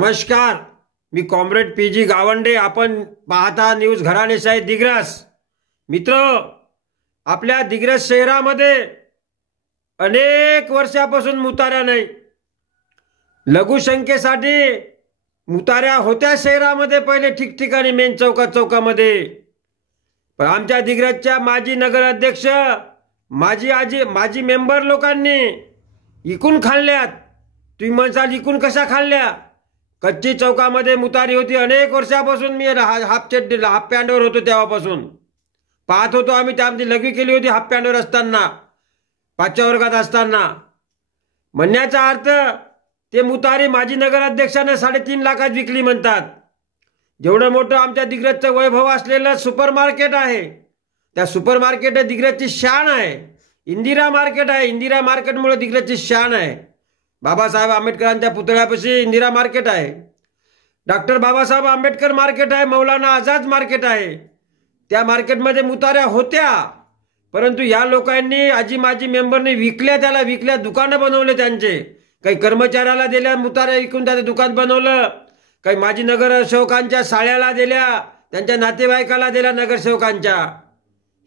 नमस्कार, मी comrade PG Gawande. आपण पाहता न्यूज घराणेशाही दिग्रस. मित्र, आपल्या दिग्रस शहरामध्ये अनेक वर्षापासून मुताऱ्या नाही. लघुशंकेसाठी मुताऱ्या होत्या शहरामध्ये पहिले ठिकठिकाणी मेन चौकामध्ये. पण आमच्या दिग्रसच्या माजी नगराध्यक्ष, माजी मेंबर लोकांनी इकून खाल्ल्यात. तुम्ही म्हणसाल इकून कशा खाल्ल्या? कच्ची चौकामध्ये मुतारी होती अनेक वर्षापासून. मी हाफ पॅन्टवर होतो तेव्हापासून पाहत होतो. आम्ही त्यामध्ये लघवी केली होती हाफ पॅन्टवर असताना, 5व्या वर्गात असताना. म्हणण्याचा अर्थ ते मुतारी माजी नगराध्यक्षाने 3.5 लाखात विकली म्हणतात. जेवढं मोठं आमच्या दिग्रसचं वैभव असलेलं सुपर मार्केट आहे, त्या सुपर मार्केट दिग्रसची शान आहे. इंदिरा मार्केट आहे. इंदिरा मार्केटमुळे दिग्रसची शान आहे. बाबासाहेब आंबेडकरांच्या पुतळ्यापाशी इंदिरा मार्केट आहे. डॉक्टर बाबासाहेब आंबेडकर मार्केट आहे. मौलाना आझाद मार्केट आहे. त्या मार्केटमध्ये मुताऱ्या होत्या, परंतु या लोकांनी माजी मेंबरने विकल्या. त्याला विकल्या, दुकानं बनवले त्यांचे. काही कर्मचाऱ्याला दिल्या मुताऱ्या विकून, त्याचं दुकान बनवलं. काही माजी नगरसेवकांच्या साळ्याला दिल्या, त्यांच्या नातेवाईकाला दिल्या नगरसेवकांच्या.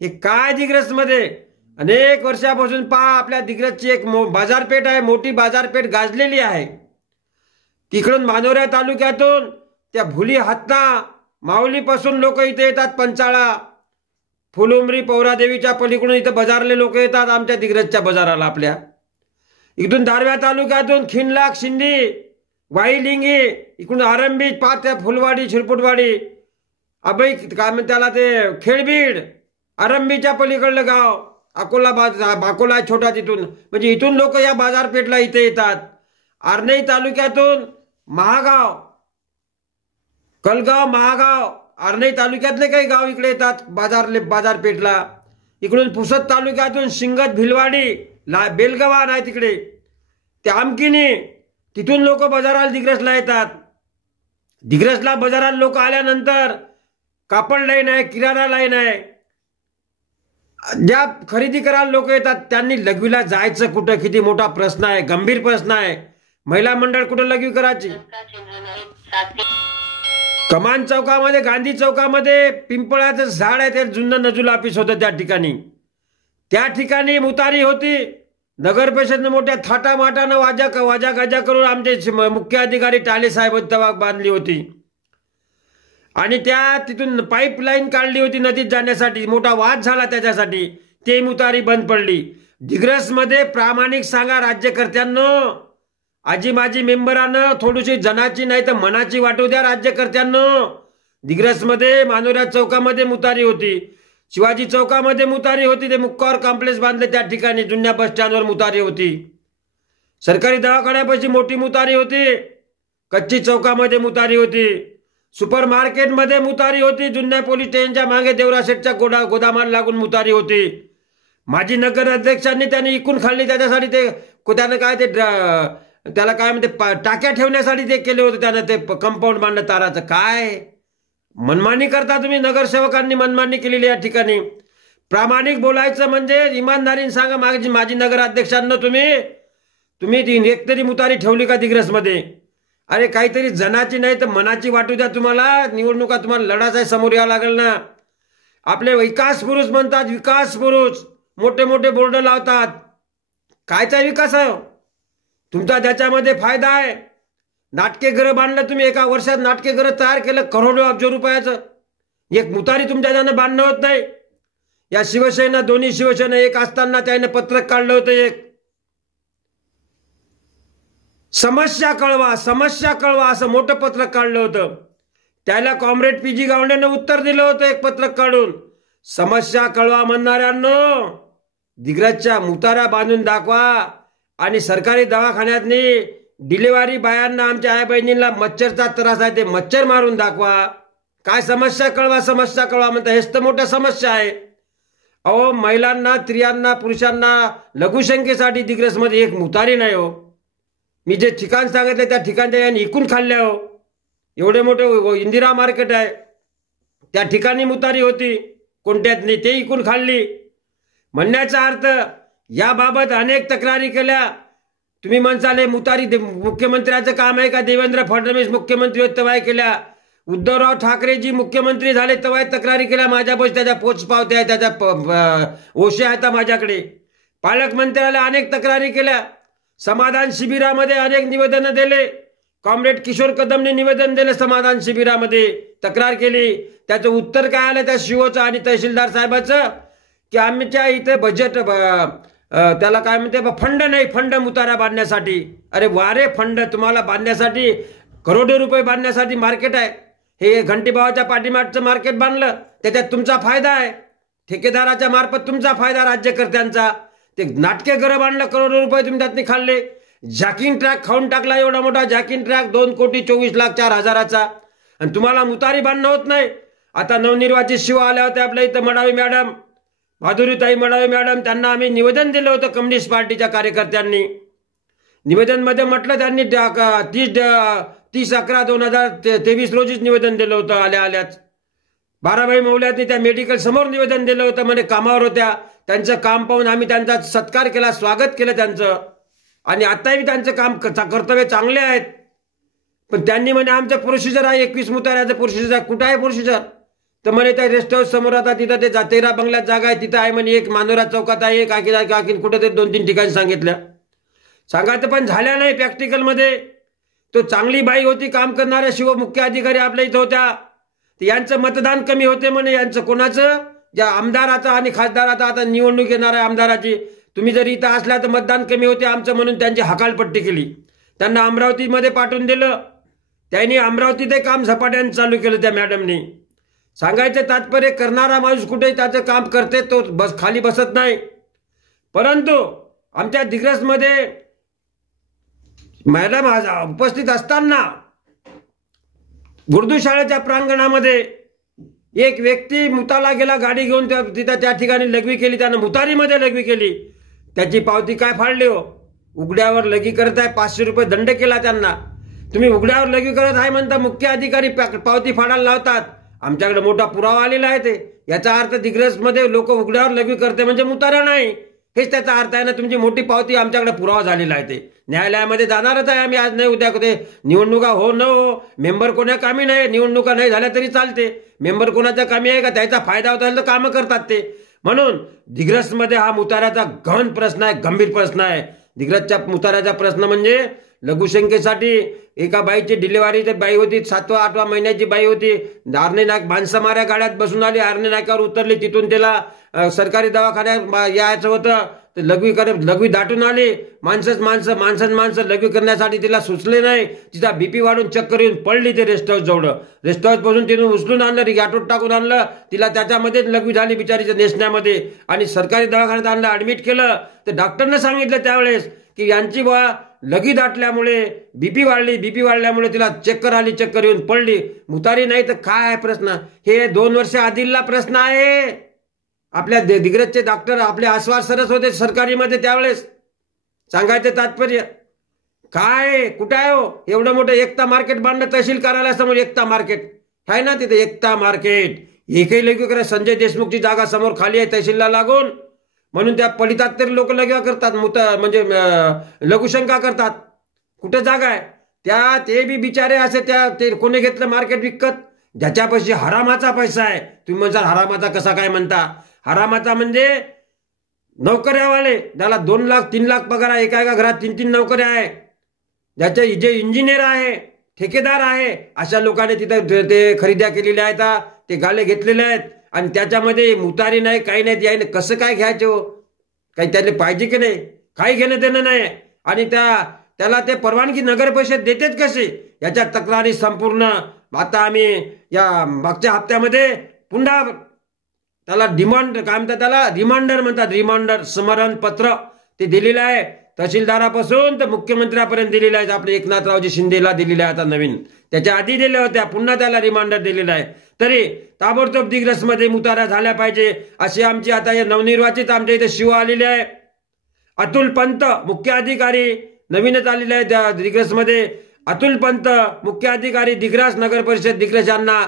हे काय दिग्रसमध्ये अनेक वर्षापासून पहा. आपल्या दिग्रसची एक बाजारपेठ आहे, मोठी बाजारपेठ गाजलेली आहे. तिकडून मानोऱ्या तालुक्यातून त्या भुली हातना माऊलीपासून लोक इथे येतात. पंचाळा, फुलुंबरी, पौरादेवीच्या पलीकडून इथं बाजारले लोक येतात आमच्या दिग्रसच्या बाजाराला. आपल्या इकडून दारव्या तालुक्यातून खिंडलाख, शिंदी, वाईलिंगी, इकडून आरंभी, पात्या, फुलवाडी, शिरपुटवाडी, अभय काय म्हणते त्याला ते खेळबीड, आरंभीच्या पलीकडलं गाव अकोला छोटा, तिथून म्हणजे इथून लोक या बाजारपेठला इथे येतात. आर्णई तालुक्यातून महागाव, कलगाव, महागाव, आर्णई तालुक्यातले काही गाव इकडे येतात बाजारपेठला. इकडून पुसद तालुक्यातून शिंगत, भिलवाडी, बेलगव्हाण आहे तिकडे, ते आमकिनी, तिथून लोक बाजाराला दिग्रसला येतात. दिग्रसला बाजाराला लोक आल्यानंतर कापड लाईन आहे, किराणा लाईन आहे. ज्या खरेदी करायला लोक येतात त्यांनी लघवीला जायचं कुठं? किती मोठा प्रश्न आहे, गंभीर प्रश्न आहे. महिला मंडळ कुठं लघवी करायची? कमान चौकामध्ये, गांधी चौकामध्ये पिंपळाचं झाड आहे, ते जुनं नजूल ऑफिस होतं त्या ठिकाणी. त्या ठिकाणी मुतारी होती. नगर परिषदने मोठ्या थाटामाटानं वाजा गाजा करून आमचे मुख्य अधिकारी टाले साहेब तेव्हा बांधली होती. आणि त्या तिथून पाईपलाईन काढली होती नदीत जाण्यासाठी. मोठा वाद झाला त्याच्यासाठी. ते मुतारी बंद पडली. दिग्रसमध्ये प्रामाणिक सांगा राज्यकर्त्यांनो, माजी मेंबरानं थोडीशी जनाची नाही तर मनाची वाटू द्या राज्यकर्त्यांनो. दिग्रसमध्ये मानोऱ्या चौकामध्ये मुतारी होती, शिवाजी चौकामध्ये मुतारी होती. ते मुक्कावर कॉम्प्लेक्स बांधले त्या ठिकाणी, जुन्या बस स्टँडवर मुतारी होती. सरकारी दवाखान्यापाशी मोठी मुतारी होती. कच्ची चौकामध्ये मुतारी होती. सुपर मार्केटमध्ये मुतारी होती. जुन्या पोलीस स्टेशनच्या मागे देवरा शेठच्या गोदामाला लागून मुतारी होती. माजी नगर अध्यक्षांनी त्यांनी इकून खाल्ली. त्याच्यासाठी त्यानं काय ते त्याला काय म्हणते टाक्या ठेवण्यासाठी ते केले होते. त्यानं ते कंपाऊंड बांधलं ताराचं. काय मनमानी करता तुम्ही? नगरसेवकांनी मनमानी केलेली या ठिकाणी. प्रामाणिक बोलायचं म्हणजे इमानदारीने सांगा माजी नगराध्यक्षांना, तुम्ही एकतरी मुतारी ठेवली का दिग्रसमध्ये? अरे काहीतरी जनाची नाही तर मनाची वाटू द्या. तुम्हाला निवडणुका तुम्हाला लढाच आहे, समोर यावं लागेल ना. आपले विकास पुरुष म्हणतात, विकास पुरुष मोठे मोठे बोर्ड लावतात. कायचा विकास आहे तुमचा? ज्याच्यामध्ये फायदा आहे. नाटके घर बांधलं तुम्ही, एका वर्षात नाटके घर तयार केलं करोडो अब्ज रुपयाचं. एक मुतारी तुमच्या ज्यानं बांधणं होत नाही. या शिवसेना, दोन्ही शिवसेना एक असताना त्याने पत्रक काढलं होतं, एक समस्या कळवा असं मोठं पत्रक काढलं होतं. त्याला कॉम्रेड पीजी गावंडेनं उत्तर दिलं होतं एक पत्रक काढून. समस्या कळवा म्हणणाऱ्यांनो, दिग्रसच्या मुतारा बांधून दाखवा. आणि सरकारी दवाखान्यातनी डिलिव्हरी बायांना, आमच्या आई बहिणींना मच्छरचा त्रास आहे, ते मच्छर मारून दाखवा. काय समस्या कळवा म्हणता? हेच तर मोठ्या समस्या आहे. अहो, महिलांना, स्त्रियांना, पुरुषांना लघुशंकेसाठी दिग्रसमध्ये एक मुतारी नाही हो. मी जे ठिकाण सांगितले त्या ठिकाणच्या यांनी इकून खाल्ल्या हो. एवढे मोठे इंदिरा मार्केट आहे, त्या ठिकाणी मुतारी होती कोणत्यात नाही, ते इकून खाल्ली. म्हणण्याचा अर्थ याबाबत अनेक तक्रारी केल्या. तुम्ही म्हणसाले मुतारी मुख्यमंत्र्याचं काम आहे का? देवेंद्र फडणवीस मुख्यमंत्री होते तेव्हा केल्या, उद्धवराव ठाकरेजी मुख्यमंत्री झाले तेव्हा तक्रारी केल्या माझ्यापाशी, त्याच्या पोच पावत्या आहे, त्याच्या ओशे आहेत माझ्याकडे. पालकमंत्र्याला अनेक तक्रारी केल्या, समाधान शिबिरामध्ये अनेक निवेदनं दिले. कॉम्रेड किशोर कदमने निवेदन दिले समाधान शिबिरामध्ये, तक्रार केली. त्याचं उत्तर काय आलं त्या शिवोचं आणि तहसीलदार साहेबाचं की आमच्या इथे बजेट त्याला काय म्हणते फंड नाही, फंड मुतारा बांधण्यासाठी. अरे वारे फंड तुम्हाला बांधण्यासाठी, करोडो रुपये बांधण्यासाठी मार्केट आहे. हे घंटीभावाच्या पाठीमागचं मार्केट बांधलं, त्याच्यात तुमचा फायदा आहे, ठेकेदाराच्या मार्फत तुमचा फायदा राज्यकर्त्यांचा. ते नाटके घरं बांधलं, करोडो रुपये तुम्ही त्यातनी खाल्ले. जॅकिंग ट्रॅक खाऊन टाकला, एवढा मोठा जॅकिंग ट्रॅक 2,24,04,000चा, आणि तुम्हाला मुतारी बांधणं होत नाही. आता नवनिर्वाचित शिवा आल्या होत्या आपल्या इथं, मडावी मॅडम, माधुरीताई मडावी मॅडम, त्यांना आम्ही निवेदन दिलं होतं कम्युनिस्ट पार्टीच्या कार्यकर्त्यांनी. निवेदनमध्ये म्हटलं त्यांनी 30/11/2023 रोजीच निवेदन दिलं होतं आल्याच. बाराबाई मौल्यातनी त्या मेडिकल समोर निवेदन दिलं होतं, म्हणजे कामावर होत्या. त्यांचं काम पाहून आम्ही त्यांचा सत्कार केला, स्वागत केलं त्यांचं, आणि आताही त्यांचं काम कर्तव्य चांगले आहेत. पण त्यांनी म्हणे आमचं प्रोसिजर आहे 21 मुताऱ्याचं प्रोसिजर. कुठं आहे प्रोसिजर? तर म्हणे त्या रेस्ट हाऊस समोर आता तिथं ते 13 बंगल्यात जागा आहे, तिथं आहे म्हणे, एक मानोरा चौकात आहे, एक काकीन कुठं ते 2-3 ठिकाणी सांगायचं पण झाल्या नाही प्रॅक्टिकलमध्ये. तो चांगली बाई होती, काम करणाऱ्या शिव मुख्य अधिकारी आपल्या इथं होत्या. यांचं मतदान कमी होते म्हणे, यांचं कोणाचं, ज्या आमदाराचं आणि खासदाराचं. आता निवडणूक येणार आहे आमदाराची, तुम्ही जर इथं असल्या तर मतदान कमी होते आमचं, म्हणून त्यांची हकालपट्टी केली. त्यांना अमरावतीमध्ये पाठवून दिलं. त्यांनी अमरावतीत काम झपाट्याने चालू केलं त्या मॅडमनी. सांगायचं तात्पर्य, करणारा माणूस कुठेही त्याचं काम करते, तो खाली बसत नाही. परंतु आमच्या दिग्रसमध्ये मॅडम उपस्थित असताना उर्दू शाळेच्या प्रांगणामध्ये एक व्यक्ती मुताला गेला गाडी घेऊन, तिथं त्या ठिकाणी लघवी केली, त्यानं मुतारीमध्ये लघवी केली. त्याची पावती काय फाडली हो? उघड्यावर लघवी करत आहे, 500 रुपये दंड केला त्यांना. तुम्ही उघड्यावर लघवी करत आहे म्हणता, मुख्य अधिकारी पावती फाडायला लावतात. आमच्याकडे मोठा पुरावा आलेला आहे. ते याचा अर्थ दिग्रसमध्ये लोक उघड्यावर लघवी करते म्हणजे मुतारा नाही, हेच त्याचा अर्थ आहे ना. तुमची मोठी पावती आमच्याकडे पुरावा झालेला आहे. ते न्यायालयामध्ये जाणारच आहे आम्ही, आज नाही उद्या. कुठे निवडणुका हो न हो, मेंबर कोणा कामी नाही, निवडणुका नाही झाल्या तरी चालते. मेंबर कोणाच्या कामी आहे का? त्याचा फायदा होता तर कामं करतात ते. म्हणून दिग्रसमध्ये हा मुताऱ्याचा गहन प्रश्न आहे, गंभीर प्रश्न आहे. दिग्रसच्या मुताऱ्याचा प्रश्न म्हणजे लघुशंकेसाठी एका बाईची डिलिव्हरी, ते बाई होती 7व्या-8व्या महिन्याची बाई होती. आर्ने नाईक माणसं माऱ्या गाड्यात बसून आली, आर्ने नायकावर उतरली, तिथून त्याला सरकारी दवाखान्यात यायचं होतं. लघवी दाटून आली. माणसं लघवी करण्यासाठी तिला सुचले नाही. तिचा बीपी वाढून चक्कर येऊन पडली. ते रेस्ट हाऊस जवळ, रेस्ट हाऊस पासून तिथून उचलून आणलं, ऑटोत टाकून आणलं तिला, त्याच्यामध्येच लघवी झाली बिचारीच्या नेसण्यामध्ये, आणि सरकारी दवाखान्यात आणलं, ऍडमिट केलं. तर डॉक्टरने सांगितलं त्यावेळेस की यांची लघवी दाटल्यामुळे बीपी वाढल्यामुळे तिला चक्कर आली, चक्कर येऊन पडली. मुतारी नाही तर काय आहे प्रश्न? हे 2 वर्ष आधीला प्रश्न आहे. आपल्या दिग्रसचे डॉक्टर आपले आश्वासरच होते सरकारीमध्ये त्यावेळेस. सांगायचं तात्पर्य काय, कुठं आहे हो? एवढं मोठं एकता मार्केट बांधलं तहसील कार्यालयासमोर. एकता मार्केट आहे ना तिथे, एकता मार्केट. एकही लघवी करा. संजय देशमुखची जागा समोर खाली आहे तहसीलला लागून, म्हणून त्या पडितात तरी लोक लघव्या करतात, म्हणजे लघुशंका करतात. कुठं जागा आहे त्या? ते बी बिचारे असे, ते कोणी घेतलं मार्केट विकत? ज्याच्यापाशी हरामाचा पैसा आहे. तुम्ही म्हणता हरामाचा कसा काय म्हणता? हरामाचा म्हणजे नोकऱ्यावाले, त्याला 2 लाख 3 लाख पगार आहे, एका घरात 3-3 नोकऱ्या आहे, ज्याचे जे इंजिनियर आहे, ठेकेदार आहे, अशा लोकांनी तिथं ते खरेद्या केलेल्या आहेत, ते गाले घेतलेले आहेत. आणि त्याच्यामध्ये मुतारी नाही, काही नाही. यायने कसं काय घ्यायचे हो? काही त्याला पाहिजे की नाही? काही घेणं देणं नाही. आणि त्याला ते परवानगी नगर परिषद देतेच कसे? याच्या तक्रारी संपूर्ण आता आम्ही या मागच्या हप्त्यामध्ये पुन्हा त्याला डिमांड, काय म्हणतात त्याला, रिमांडर म्हणतात, रिमांडर स्मरण पत्र ते दिलेलं आहे. तहसीलदारापासून तर मुख्यमंत्र्यापर्यंत दिलेलं आहे. आपले एकनाथरावजी शिंदेला दिलेलं आहे आता नवीन, त्याच्या आधी दिल्या होत्या, पुन्हा त्याला रिमांडर दिलेला आहे. तरी ताबडतोब दिग्रसमध्ये मुतारा झाल्या पाहिजे अशी आमची आता या नवनिर्वाचित आमच्या इथे शिव आलेले आहे. अतुल पंत मुख्य अधिकारी नवीनच आलेले आहे त्या दिग्रसमध्ये. अतुल पंत मुख्य अधिकारी दिग्रस नगर परिषद दिग्रस यांना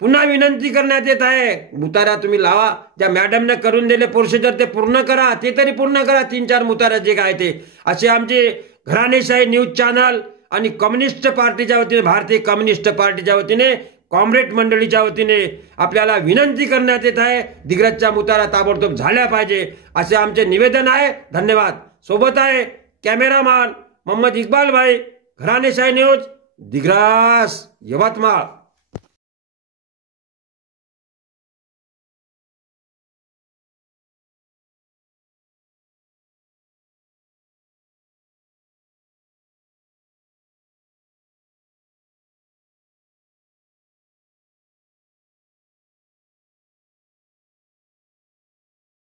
पुन्हा विनंती करण्यात येत आहे, मुतारा तुम्ही लावा. ज्या मॅडमने करून दिले प्रोसिजर ते पूर्ण करा, ते तरी पूर्ण करा. 3-4 मुतारा जे काय ते असे आमचे घराणेशाही न्यूज चॅनल आणि कम्युनिस्ट पार्टीच्या वतीने, भारतीय कम्युनिस्ट पार्टीच्या वतीने, कॉम्रेड मंडळीच्या वतीने आपल्याला विनंती करण्यात येत आहे, दिग्रजच्या मुतारा ताबडतोब झाल्या पाहिजे असे आमचे निवेदन आहे. धन्यवाद. सोबत आहे कॅमेरामॅन मोहम्मद इक्बाल भाई, घराणेशाही न्यूज, दिग्रस, यवतमाळ.